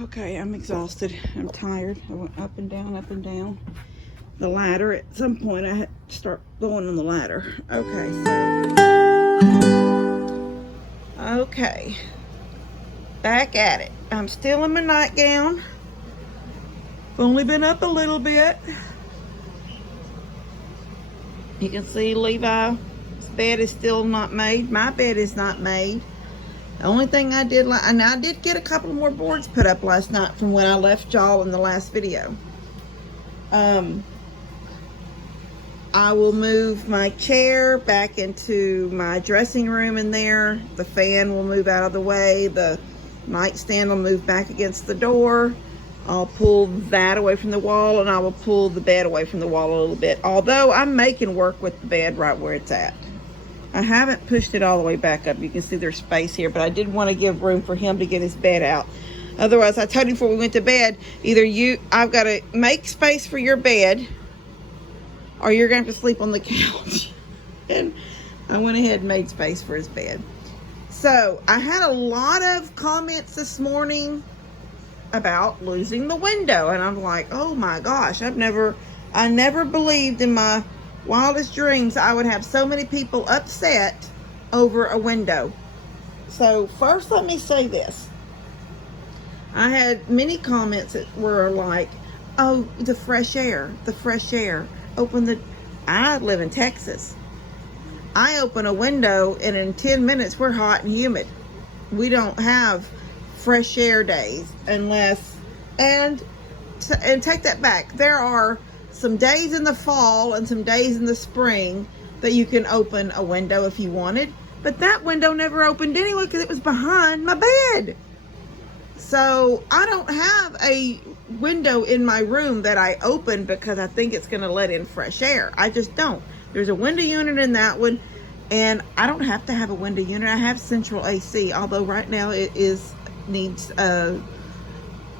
Okay, I'm exhausted. I'm tired. I went up and down the ladder. At some point, I had to start going on the ladder. Okay, back at it. I'm still in my nightgown. I've only been up a little bit. You can see Levi's bed is still not made. My bed is not made. The only thing I did, and I did get a couple more boards put up last night from when I left y'all in the last video. I will move my chair back into my dressing room in there. The fan will move out of the way. The nightstand will move back against the door. I'll pull that away from the wall, and I will pull the bed away from the wall a little bit. Although I'm making work with the bed right where it's at. I haven't pushed it all the way back up. You can see there's space here, but I did want to give room for him to get his bed out. Otherwise, I told him before we went to bed, I've got to make space for your bed, or you're going to have to sleep on the couch. And I went ahead and made space for his bed. So I had a lot of comments this morning about losing the window, and I'm like, oh my gosh, I never believed in my wildest dreams I would have so many people upset over a window. So first, let me say this. I had many comments that were like, oh, the fresh air. I live in Texas. I open a window and in 10 minutes we're hot and humid. We don't have fresh air days and take that back. There are some days in the fall and some days in the spring that you can open a window if you wanted, but that window never opened anyway because it was behind my bed. So I don't have a window in my room that I open because I think it's going to let in fresh air. I just don't. There's a window unit in that one, and I don't have to have a window unit. I have central AC, although right now it needs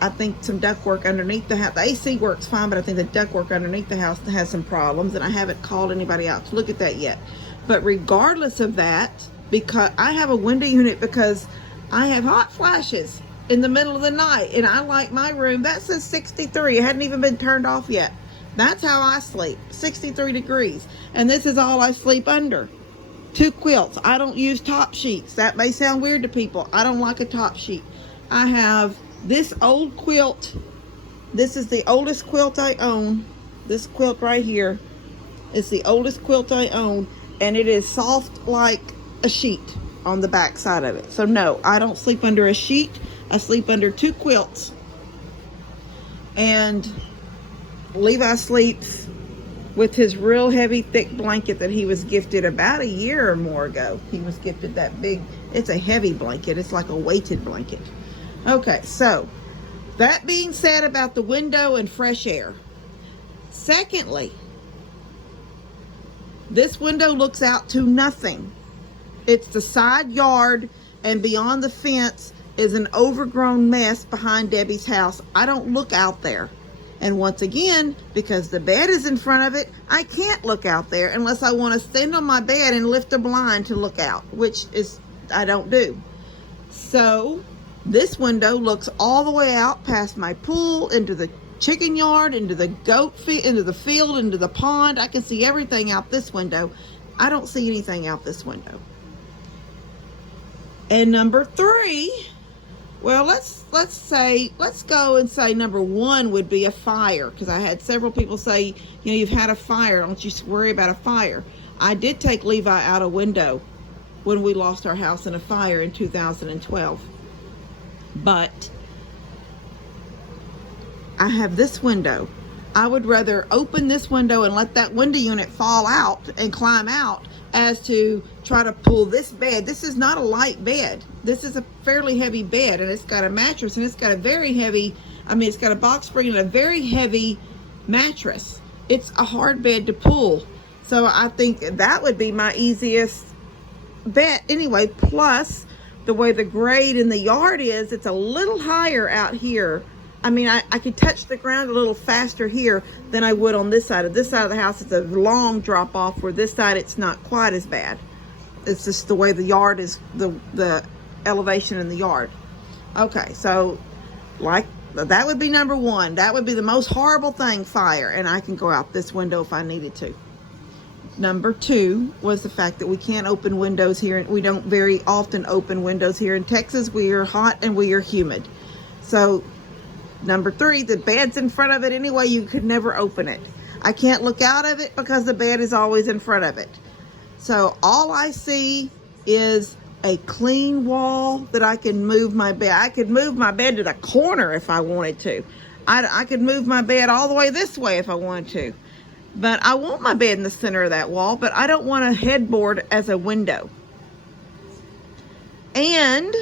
I think some ductwork underneath the house. The AC works fine, but I think the ductwork underneath the house has some problems, and I haven't called anybody out to look at that yet. But regardless of that, because I have a window unit because I have hot flashes in the middle of the night, and I like my room. That says 63. It hadn't even been turned off yet. That's how I sleep, 63 degrees. And this is all I sleep under. 2 quilts. I don't use top sheets. That may sound weird to people. I don't like a top sheet. I have this old quilt. This is the oldest quilt I own. This quilt right here is the oldest quilt I own, and it is soft like a sheet on the back side of it. So no, I don't sleep under a sheet. I sleep under 2 quilts. And Levi sleeps with his real heavy thick blanket that he was gifted about a year or more ago. He was gifted that big, it's a heavy blanket. It's like a weighted blanket. Okay, so that being said about the window and fresh air. Secondly, this window looks out to nothing. It's the side yard, and beyond the fence is an overgrown mess behind Debbie's house. I don't look out there. And once again, because the bed is in front of it, I can't look out there unless I want to stand on my bed and lift a blind to look out, which is, I don't do. So this window looks all the way out past my pool, into the chicken yard, into the into the field, into the pond. I can see everything out this window. I don't see anything out this window. And number 3, well, let's go and say number 1 would be a fire, because I had several people say, you know, you've had a fire, don't you worry about a fire. I did take Levi out a window when we lost our house in a fire in 2012. But I have this window. I would rather open this window and let that window unit fall out and climb out as to try to pull this bed. This is not a light bed. This is a fairly heavy bed, and it's got a mattress, and it's got a very heavy, it's got a box spring and a very heavy mattress. It's a hard bed to pull. So I think that would be my easiest bet anyway. Plus, the way the grade in the yard is, it's a little higher out here. I could touch the ground a little faster here than I would on this side. Of this side of the house, it's a long drop off, where this side it's not quite as bad. It's just the way the yard is, the elevation in the yard. Okay, so Like, that would be number one. That would be the most horrible thing, fire, and I can go out this window if I needed to. Number two was the fact that we can't open windows here. We don't very often open windows here in Texas. We are hot and we are humid. So number three, the bed's in front of it anyway. You could never open it. I can't look out of it because the bed is always in front of it. So all I see is a clean wall that I can move my bed. I could move my bed to the corner if I wanted to. I could move my bed all the way this way if I wanted to. But I want my bed in the center of that wall, but I don't want a headboard as a window. And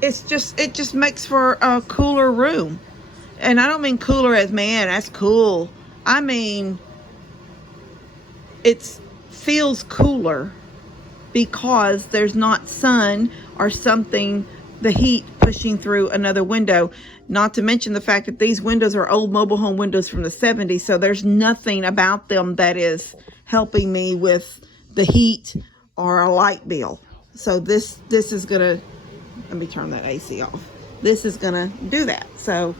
it just makes for a cooler room. And I don't mean cooler as, man, that's cool. I mean, it feels cooler because there's not sun or something, the heat pushing through another window. Not to mention the fact that these windows are old mobile home windows from the 70s, so there's nothing about them that is helping me with the heat or a light bill. So this is gonna, let me turn that AC off. This is gonna do that. So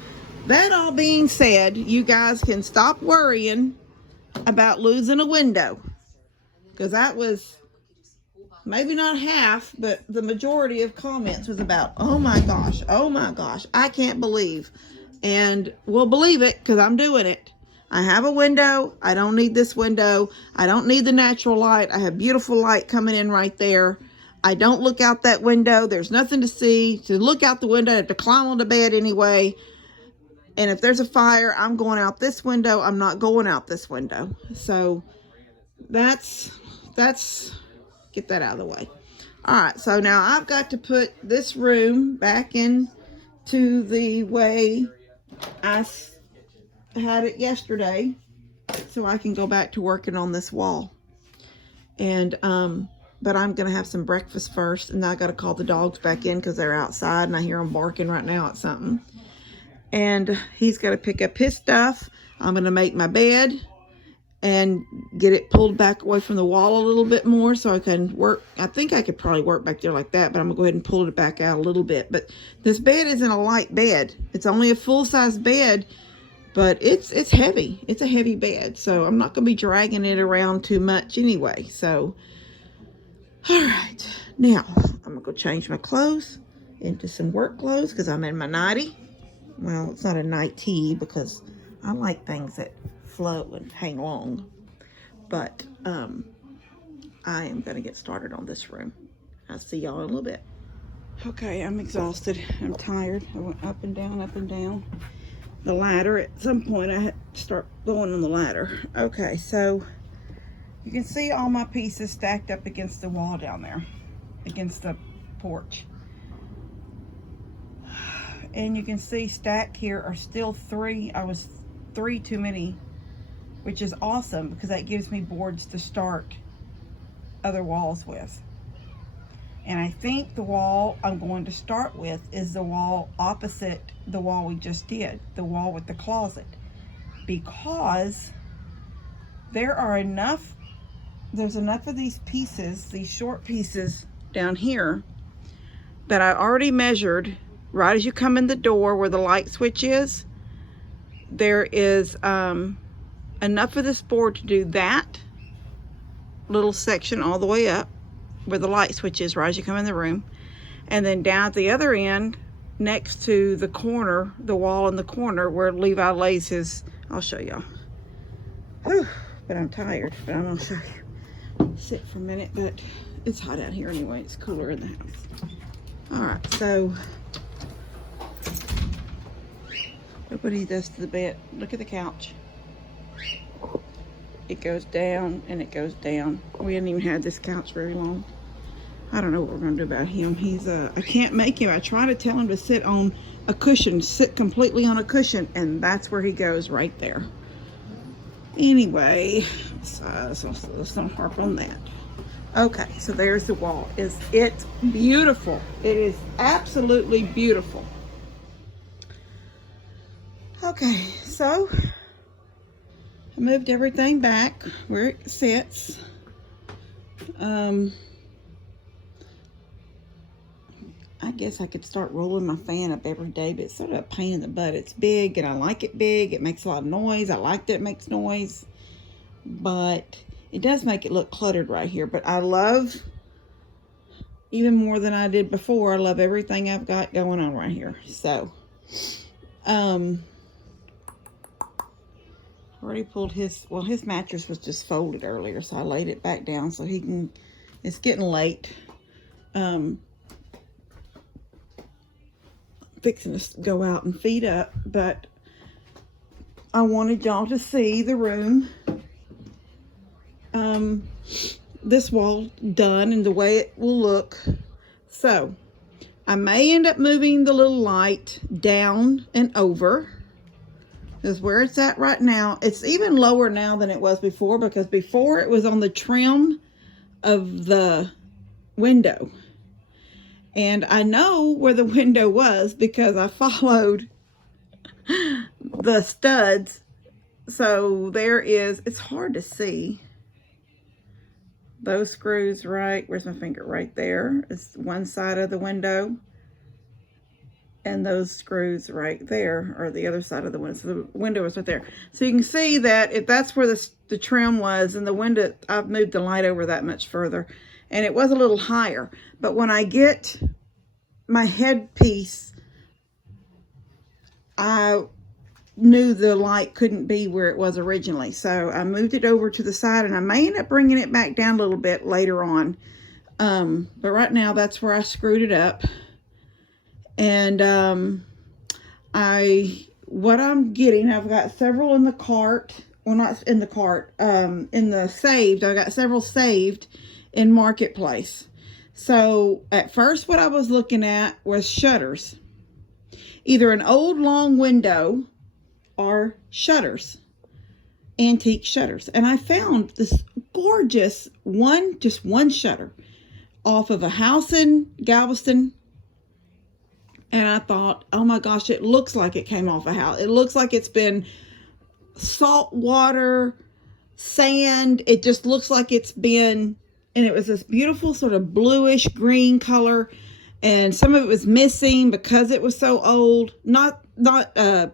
that all being said, you guys can stop worrying about losing a window, because that was maybe not half, but the majority of comments was about, oh my gosh, I can't believe. And we'll believe it because I'm doing it. I have a window. I don't need this window. I don't need the natural light. I have beautiful light coming in right there. I don't look out that window. There's nothing to see. To look out the window, I have to climb on the bed anyway. And if there's a fire, I'm going out this window. I'm not going out this window. So that's get that out of the way. All right, so now I've got to put this room back into the way I had it yesterday, so I can go back to working on this wall. And but I'm gonna have some breakfast first, and I got to call the dogs back in because they're outside and I hear them barking right now at something. And he's got to pick up his stuff. I'm gonna make my bed and get it pulled back away from the wall a little bit more so I can work. I think I could probably work back there like that, but I'm gonna go ahead and pull it back out a little bit. But this bed isn't a light bed. It's only a full-size bed, but it's heavy. It's a heavy bed, so I'm not gonna be dragging it around too much anyway. So all right, now I'm gonna go change my clothes into some work clothes because I'm in my nightie. Well, it's not a nightie because I like things that flow and hang long, but I am going to get started on this room. I'll see y'all in a little bit. Okay, I'm exhausted. I'm tired. I went up and down the ladder. At some point I had to start going on the ladder. Okay, so you can see all my pieces stacked up against the wall down there, against the porch. And you can see stacked here are still 3. I was 3 too many, which is awesome because that gives me boards to start other walls with. And I think the wall I'm going to start with is the wall opposite the wall we just did, the wall with the closet, because there's enough of these pieces, these short pieces down here, that I already measured. Right as you come in the door where the light switch is, there is enough of this board to do that little section all the way up where the light switch is right as you come in the room. And then down at the other end, next to the corner, the wall in the corner where Levi lays his, I'll show y'all. But I'm tired, but I'm gonna show you. Sit for a minute, but it's hot out here anyway. It's cooler in the house. All right, so look what he does to the bed. Look at the couch. It goes down and it goes down. We hadn't even had this couch very long. I don't know what we're gonna do about him. He's I can't make him. I try to tell him to sit on a cushion, sit completely on a cushion, and that's where he goes, right there. Anyway, so let's not harp on that. Okay, so there's the wall. It's beautiful. It is absolutely beautiful. Okay, so I moved everything back where it sits. I guess I could start rolling my fan up every day, but it's sort of a pain in the butt. It's big, and I like it big. It makes a lot of noise. I like that it makes noise, but it does make it look cluttered right here. But I love, even more than I did before, I love everything I've got going on right here. So, already pulled his mattress was just folded earlier, so I laid it back down so he can, it's getting late. Fixing to go out and feed up, but I wanted y'all to see the room, this wall done and the way it will look. So I may end up moving the little light down and over. Is where it's at right now. It's even lower now than it was before, because before it was on the trim of the window. And I know where the window was because I followed the studs. So there is, it's hard to see. Those screws right, where's my finger? Right there. It's one side of the window. And those screws right there are the other side of the window. So the window is right there. So you can see that if that's where the trim was, and the window, I've moved the light over that much further. And it was a little higher. But when I get my headpiece, I knew the light couldn't be where it was originally. So I moved it over to the side, and I may end up bringing it back down a little bit later on. But right now, that's where I screwed it up. And what I'm getting, I've got several in the cart. Well, not in the cart, in the saved. I got several saved in Marketplace. So at first what I was looking at was shutters. Either an old long window or shutters. Antique shutters. And I found this gorgeous just one shutter off of a house in Galveston. And I thought, oh my gosh, it looks like it came off a house. It looks like it's been salt water, sand. It just looks like it's been, and it was this beautiful sort of bluish green color. And some of it was missing because it was so old. Not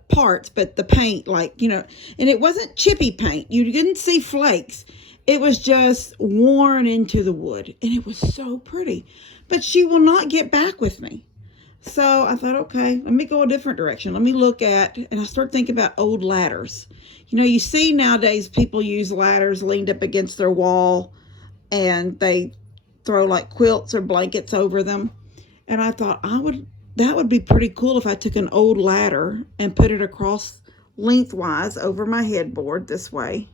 parts, but the paint, like, you know, and it wasn't chippy paint. You didn't see flakes. It was just worn into the wood. And it was so pretty. But she will not get back with me. So I thought, okay, let me go a different direction. Let me look at, and I started thinking about old ladders. You know, you see nowadays people use ladders leaned up against their wall, and they throw like quilts or blankets over them. And I thought that would be pretty cool if I took an old ladder and put it across lengthwise over my headboard this way.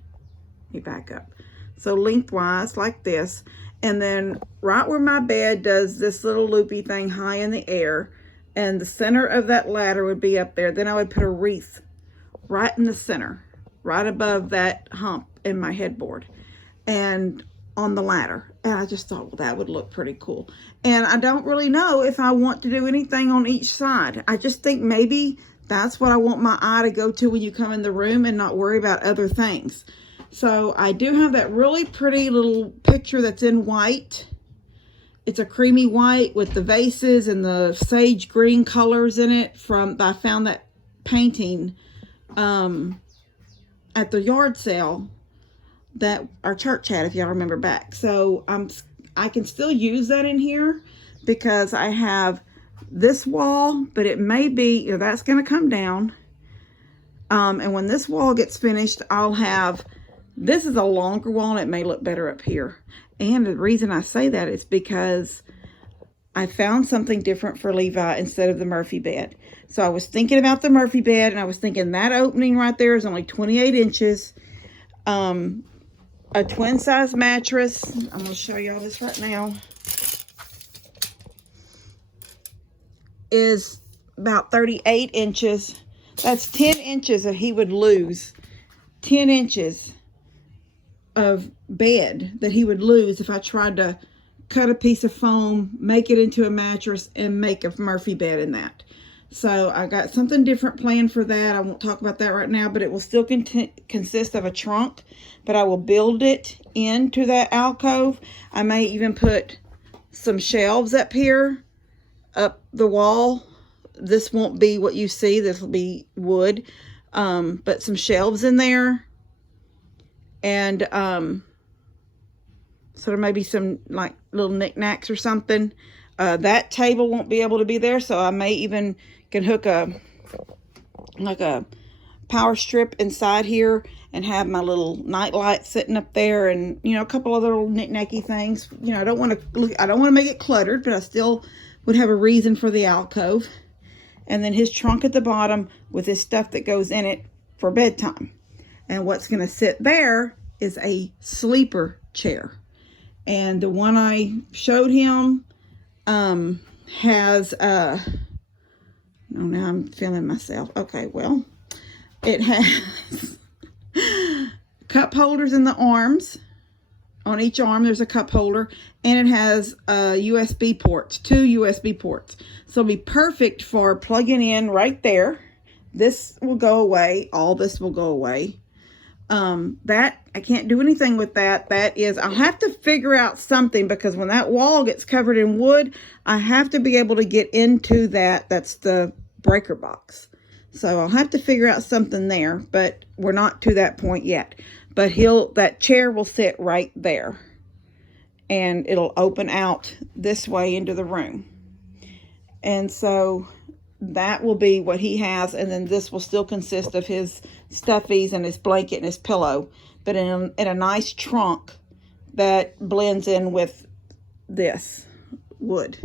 Let me back up. So lengthwise like this. And then right where my bed does this little loopy thing high in the air, and the center of that ladder would be up there. Then I would put a wreath right in the center, right above that hump in my headboard and on the ladder. And I just thought, well, that would look pretty cool. And I don't really know if I want to do anything on each side. I just think maybe that's what I want my eye to go to when you come in the room and not worry about other things. So I do have that really pretty little picture that's in white. It's a creamy white with the vases and the sage green colors in it. I found that painting at the yard sale that our church had, if y'all remember back. So I can still use that in here because I have this wall, but it may be, you know, that's going to come down. And when this wall gets finished, I'll have, this is a longer wall and it may look better up here. And the reason I say that is because I found something different for Levi instead of the Murphy bed. So I was thinking about the Murphy bed, and I was thinking that opening right there is only 28 inches. A twin size mattress. I'm going to show y'all this right now. Is about 38 inches. That's 10 inches that he would lose. 10 inches of bed that he would lose if I tried to cut a piece of foam, make it into a mattress, and make a Murphy bed in that. So I got something different planned for that. I won't talk about that right now, but it will still consist of a trunk, but I will build it into that alcove. I may even put some shelves up here up the wall. This won't be what you see. This will be wood. But some shelves in there. And so there may be some like little knickknacks or something. That table won't be able to be there. So I may even can hook a power strip inside here and have my little night light sitting up there, and a couple other little knick-knacky things. I don't want to make it cluttered, but I still would have a reason for the alcove. And then his trunk at the bottom with his stuff that goes in it for bedtime. And what's going to sit there is a sleeper chair. And the one I showed him has oh, now I'm feeling myself. Okay, well, it has cup holders in the arms. On each arm there's a cup holder, and it has USB ports, 2 USB ports. So it'll be perfect for plugging in right there. This will go away. All this will go away. That I can't do anything with that. That is, I'll have to figure out something, because when that wall gets covered in wood, I have to be able to get into that. That's the breaker box. So I'll have to figure out something there, but we're not to that point yet. But that chair will sit right there, and it'll open out this way into the room. And so that will be what he has. And then this will still consist of his stuffies and his blanket and his pillow, but in a nice trunk that blends in with this wood.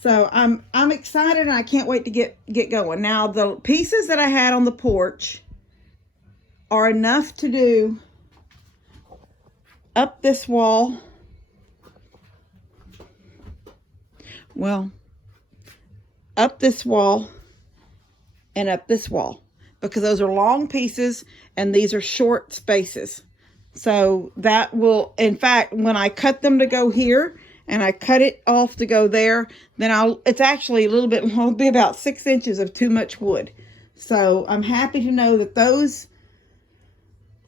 So I'm excited, and I can't wait to get going. Now, the pieces that I had on the porch are enough to do up this wall. Well, up this wall and up this wall, because those are long pieces and these are short spaces. So that will, in fact, when I cut them to go here and I cut it off to go there, then it's actually a little bit, it'll be about 6 inches of too much wood. So I'm happy to know that those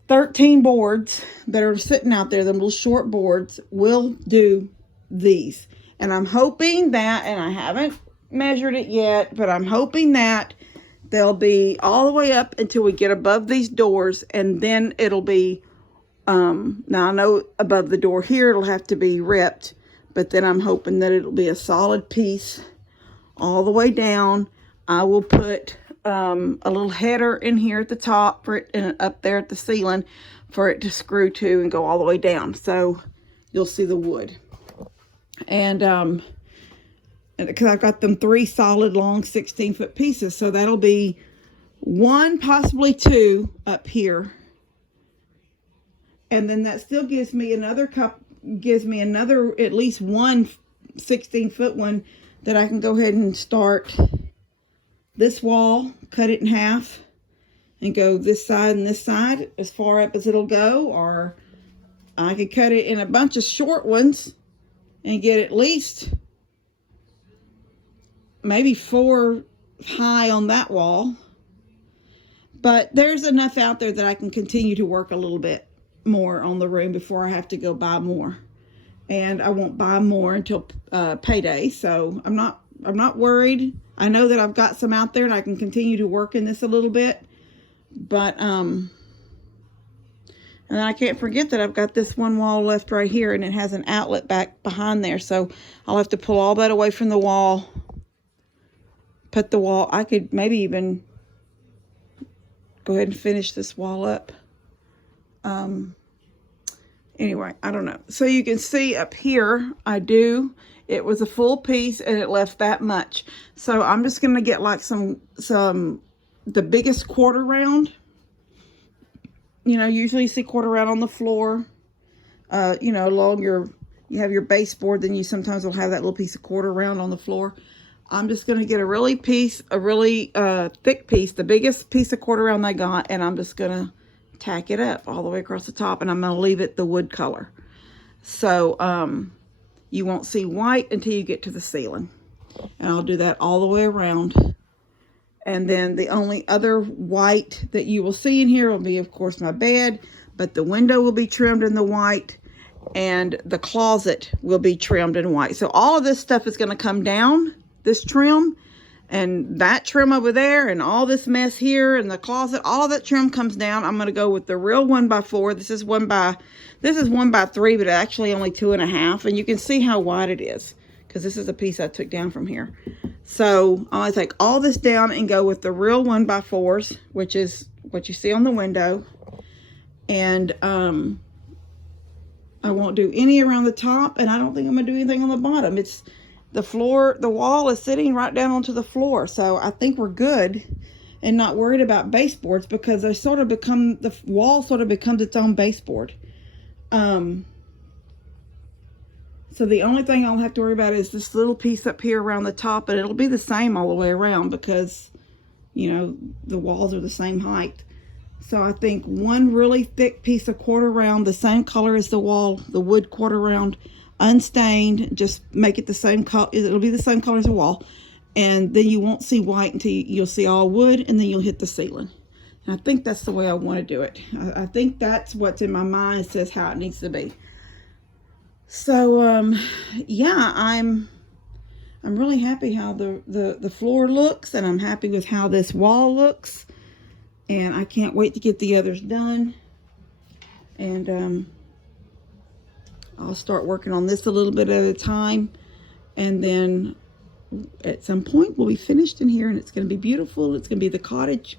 13 boards that are sitting out there, the little short boards, will do these. And I'm hoping that, and I haven't measured it yet, but I'm hoping that they'll be all the way up until we get above these doors, and then it'll be, now I know above the door here it'll have to be ripped, but then I'm hoping that it'll be a solid piece all the way down. I will put a little header in here at the top for it, and up there at the ceiling for it to screw to and go all the way down. So you'll see the wood. And because I've got them 3 solid long 16-foot pieces, so that'll be 1, possibly 2 up here. And then that still gives me another at least 1 16-foot one that I can go ahead and start this wall, cut it in half, and go this side and this side as far up as it'll go. Or I could cut it in a bunch of short ones and get at least maybe 4 high on that wall. But there's enough out there that I can continue to work a little bit more on the room before I have to go buy more. And I won't buy more until payday, so I'm not worried. I know that I've got some out there and I can continue to work in this a little bit. But and I can't forget that I've got this one wall left right here, and it has an outlet back behind there. So I'll have to pull all that away from the wall. Put the wall, I could maybe even go ahead and finish this wall up. Anyway, I don't know. So you can see up here, it was a full piece and it left that much. So I'm just going to get like the biggest quarter round. Usually you see quarter round on the floor. Along you have your baseboard, then you sometimes will have that little piece of quarter round on the floor. I'm just going to get a really thick piece, the biggest piece of quarter round I got, and I'm just going to tack it up all the way across the top, and I'm going to leave it the wood color. So you won't see white until you get to the ceiling. And I'll do that all the way around. And then the only other white that you will see in here will be, of course, my bed, but the window will be trimmed in the white, and the closet will be trimmed in white. So all of this stuff is going to come down, this trim, and that trim over there, and all this mess here in the closet, all of that trim comes down. I'm going to go with the real 1x4. This is 1x3, but actually only 2.5. And you can see how wide it is, because this is a piece I took down from here. So I'm going to take all this down and go with the real 1x4s, which is what you see on the window. And I won't do any around the top, and I don't think I'm going to do anything on the bottom. It's the floor, the wall is sitting right down onto the floor. So I think we're good and not worried about baseboards, because they sort of become, the wall sort of becomes its own baseboard. So the only thing I'll have to worry about is this little piece up here around the top, and it'll be the same all the way around because, you know, the walls are the same height. So I think one really thick piece of quarter round, the same color as the wall, the wood quarter round, unstained, just make it the same color. It'll be the same color as the wall. And then you won't see white until you'll see all wood, and then you'll hit the ceiling. And I think that's the way I want to do it. I think that's what's in my mind, says how it needs to be. So, yeah, I'm really happy how the floor looks, and I'm happy with how this wall looks. And I can't wait to get the others done. And I'll start working on this a little bit at a time. And then at some point we'll be finished in here, and it's going to be beautiful. It's going to be the cottage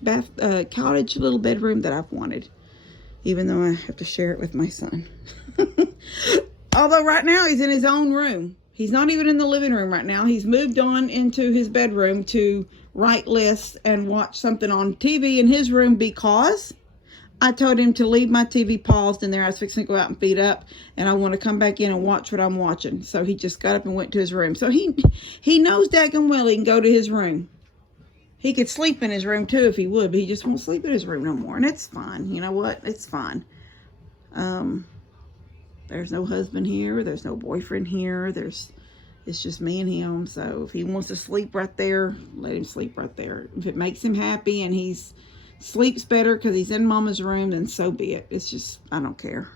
little bedroom that I've wanted. Even though I have to share it with my son. Although right now he's in his own room. He's not even in the living room right now. He's moved on into his bedroom to write lists and watch something on TV in his room, because I told him to leave my TV paused in there. I was fixing to go out and feed up, and I want to come back in and watch what I'm watching. So he just got up and went to his room. So he knows daggone well he can go to his room. He could sleep in his room too if he would, but he just won't sleep in his room no more. And it's fine. You know what? It's fine. There's no husband here. There's no boyfriend here. It's just me and him. So if he wants to sleep right there, let him sleep right there. If it makes him happy and he sleeps better because he's in Mama's room, then so be it. It's just, I don't care.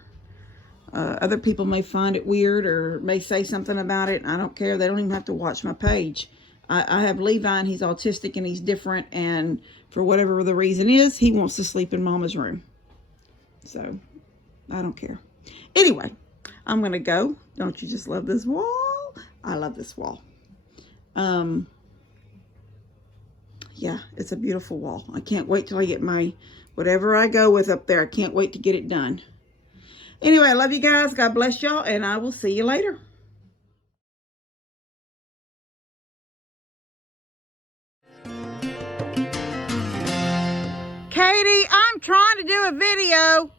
Other people may find it weird or may say something about it. I don't care. They don't even have to watch my page. I have Levi, and he's autistic and he's different. And for whatever the reason is, he wants to sleep in Mama's room. So I don't care. Anyway, I'm going to go. Don't you just love this wall? I love this wall. Yeah, it's a beautiful wall. I can't wait till I get my, whatever I go with up there. I can't wait to get it done. Anyway, I love you guys. God bless y'all, and I will see you later. Katie, I'm trying to do a video.